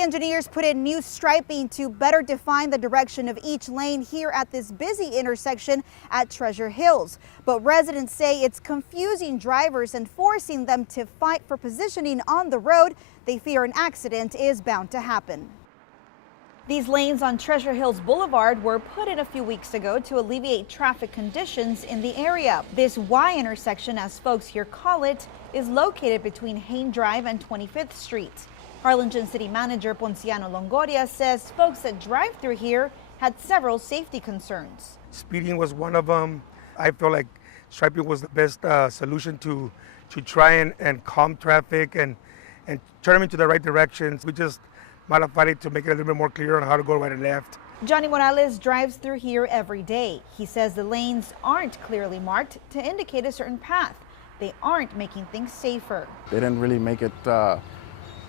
City engineers put in new striping to better define the direction of each lane here at this busy intersection at Treasure Hills. But residents say it's confusing drivers and forcing them to fight for positioning on the road. They fear an accident is bound to happen. These lanes on Treasure Hills Boulevard were put in a few weeks ago to alleviate traffic conditions in the area. This Y intersection, as folks here call it, is located between Hain Drive and 25th Street. Harlingen City Manager Ponciano Longoria says folks that drive through here had several safety concerns. Speeding was one of them. I feel like striping was the best solution to try and calm traffic and turn them into the right directions. We just modified it to make it a little bit more clear on how to go right and left. Johnny Morales drives through here every day. He says the lanes aren't clearly marked to indicate a certain path. They aren't making things safer. They didn't really make it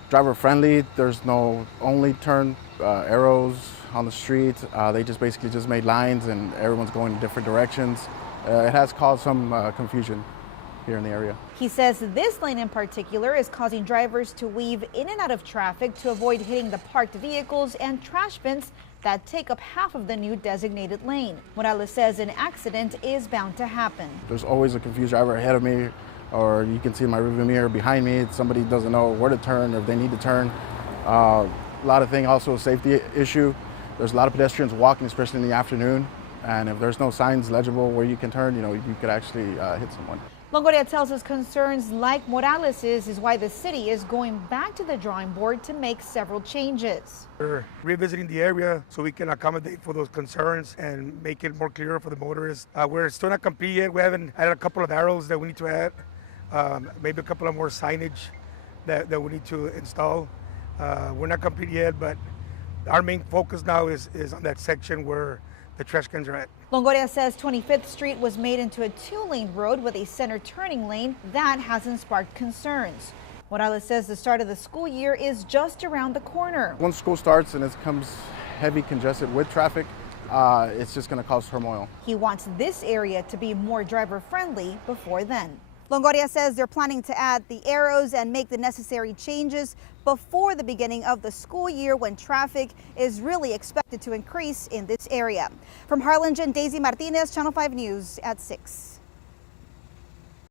driver friendly. There's no only turn arrows on the street. They just basically just made lines and everyone's going in different directions. It has caused some confusion here in the area. He says this lane in particular is causing drivers to weave in and out of traffic to avoid hitting the parked vehicles and trash bins that take up half of the new designated lane. Morales says an accident is bound to happen. There's always a confused driver ahead of me, or you can see my rearview mirror behind me. Somebody doesn't know where to turn or if they need to turn. A lot of things, also a safety issue. There's a lot of pedestrians walking, especially in the afternoon. And if there's no signs legible where you can turn, you could actually hit someone. Longoria tells us concerns like Morales's is why the city is going back to the drawing board to make several changes. We're revisiting the area so we can accommodate for those concerns and make it more clear for the motorists. We're still not complete yet. We haven't added a couple of arrows that we need to add, maybe a couple of more signage that we need to install. We're not complete yet, but our main focus now is on that section where the trash cans are at. Longoria says 25th Street was made into a two-lane road with a center turning lane. That hasn't sparked concerns. Morales says the start of the school year is just around the corner. Once school starts and it becomes heavy congested with traffic, it's just going to cause turmoil. He wants this area to be more driver-friendly before then. Longoria says they're planning to add the arrows and make the necessary changes before the beginning of the school year when traffic is really expected to increase in this area. From Harlingen, Daisy Martinez, Channel 5 News at 6.